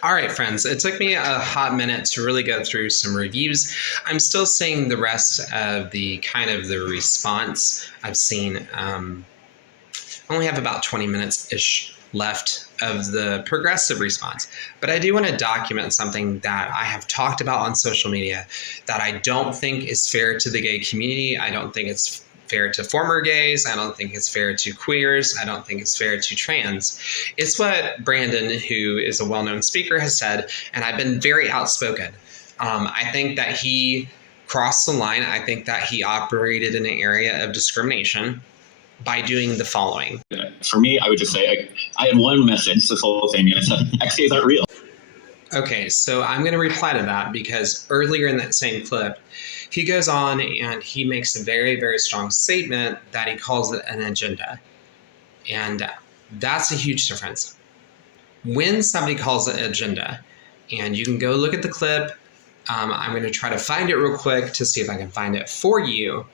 All right, friends, it took me a hot minute to really go through some reviews. I'm still seeing the rest of the response I've seen. I only have about 20 minutes-ish left of the progressive response, but I do want to document something that I have talked about on social media that I don't think is fair to the gay community. I don't think it's fair to former gays. I don't think it's fair to queers. I don't think it's fair to trans. It's what Brandon, who is a well-known speaker, has said, and I've been very outspoken. I think that he crossed the line. I think that he operated in an area of discrimination by doing the following. For me, I would just say, I had one message this whole thing, and it's that Exgays aren't real. Okay, so I'm going to reply to that because earlier in that same clip, he goes on and he makes a very, very strong statement that he calls it an agenda. And that's a huge difference. When somebody calls it an agenda, and you can go look at the clip, I'm going to try to find it real quick to see if I can find it for you.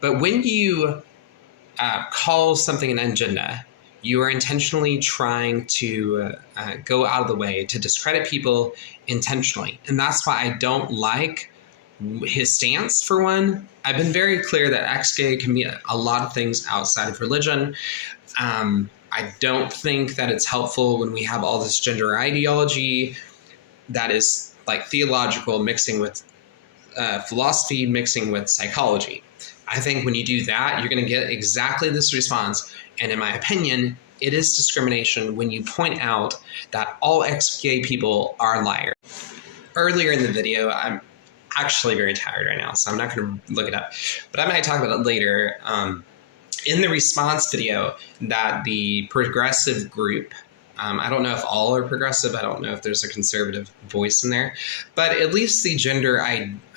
But when you call something an agenda, you are intentionally trying to go out of the way to discredit people intentionally. And that's why I don't like his stance, for one. I've been very clear that Exgay can be a lot of things outside of religion. I don't think that it's helpful when we have all this gender ideology that is like theological mixing with philosophy, mixing with psychology. I think when you do that, you're going to get exactly this response. And in my opinion, it is discrimination when you point out that all ex-gay people are liars. Earlier in the video, I'm actually very tired right now, so I'm not going to look it up. But I might talk about it later. In the response video that the progressive group, I don't know if all are progressive, I don't know if there's a conservative voice in there, but at least the gender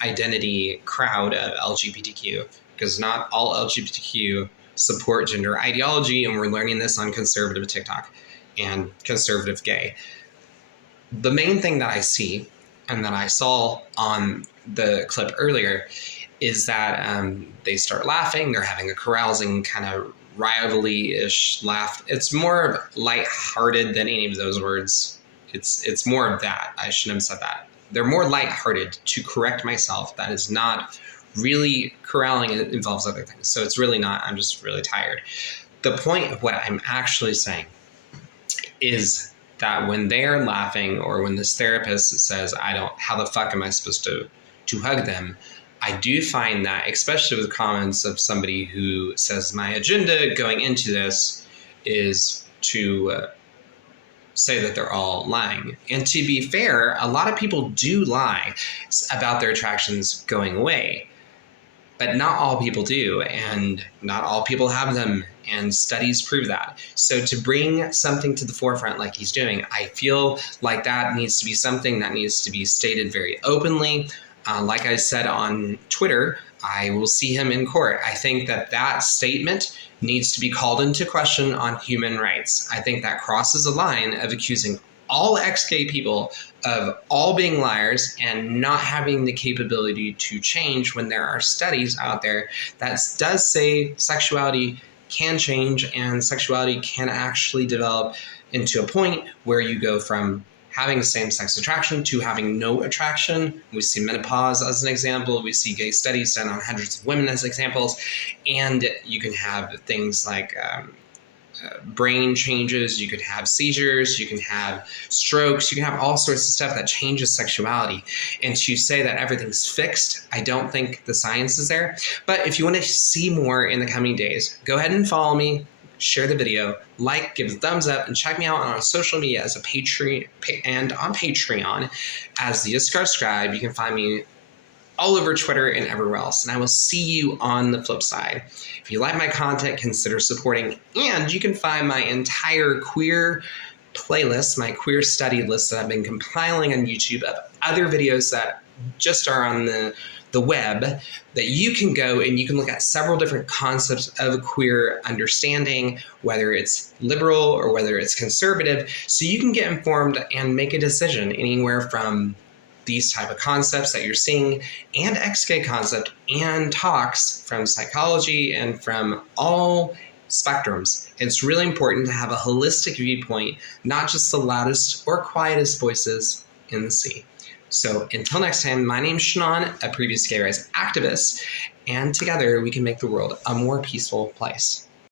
identity crowd of LGBTQ, because not all LGBTQ support gender ideology, and we're learning this on conservative TikTok and conservative gay. The main thing that I see and that I saw on the clip earlier is that they start laughing. They're having a carousing kind of rivalry-ish laugh. It's more lighthearted than any of those words. It's more of that. I shouldn't have said that. They're more lighthearted, to correct myself. That is not really corralling. It involves other things. So it's really not. I'm just really tired. The point of what I'm actually saying is that when they're laughing, or when this therapist says, how the fuck am I supposed to hug them? I do find that, especially with comments of somebody who says my agenda going into this is to say that they're all lying. And to be fair, a lot of people do lie about their attractions going away, but not all people do, and not all people have them. And studies prove that. So to bring something to the forefront like he's doing, I feel like that needs to be something that needs to be stated very openly. Like I said on Twitter, I will see him in court. I think that that statement needs to be called into question on human rights. I think that crosses a line of accusing all ex-gay people of all being liars and not having the capability to change, when there are studies out there that does say sexuality can change and sexuality can actually develop into a point where you go from having same-sex attraction to having no attraction. We see menopause as an example. We see gay studies done on hundreds of women as examples. And you can have things like brain changes, you could have seizures, you can have strokes, you can have all sorts of stuff that changes sexuality. And to say that everything's fixed, I don't think the science is there. But if you want to see more in the coming days, go ahead and follow me, share the video, give a thumbs up, and check me out on social media as a Patreon and on Patreon as the YissakarScribe. You can find me all over Twitter and everywhere else. And I will see you on the flip side. If you like my content, consider supporting. And you can find my entire queer playlist, my queer study list that I've been compiling on YouTube of other videos that just are on the web, that you can go and you can look at several different concepts of queer understanding, whether it's liberal or whether it's conservative, so you can get informed and make a decision anywhere from these type of concepts that you're seeing, and ex-gay concept, and talks from psychology and from all spectrums. It's really important to have a holistic viewpoint, not just the loudest or quietest voices in the sea. So until next time, my name's Shnon, a previous gay rights activist, and together we can make the world a more peaceful place.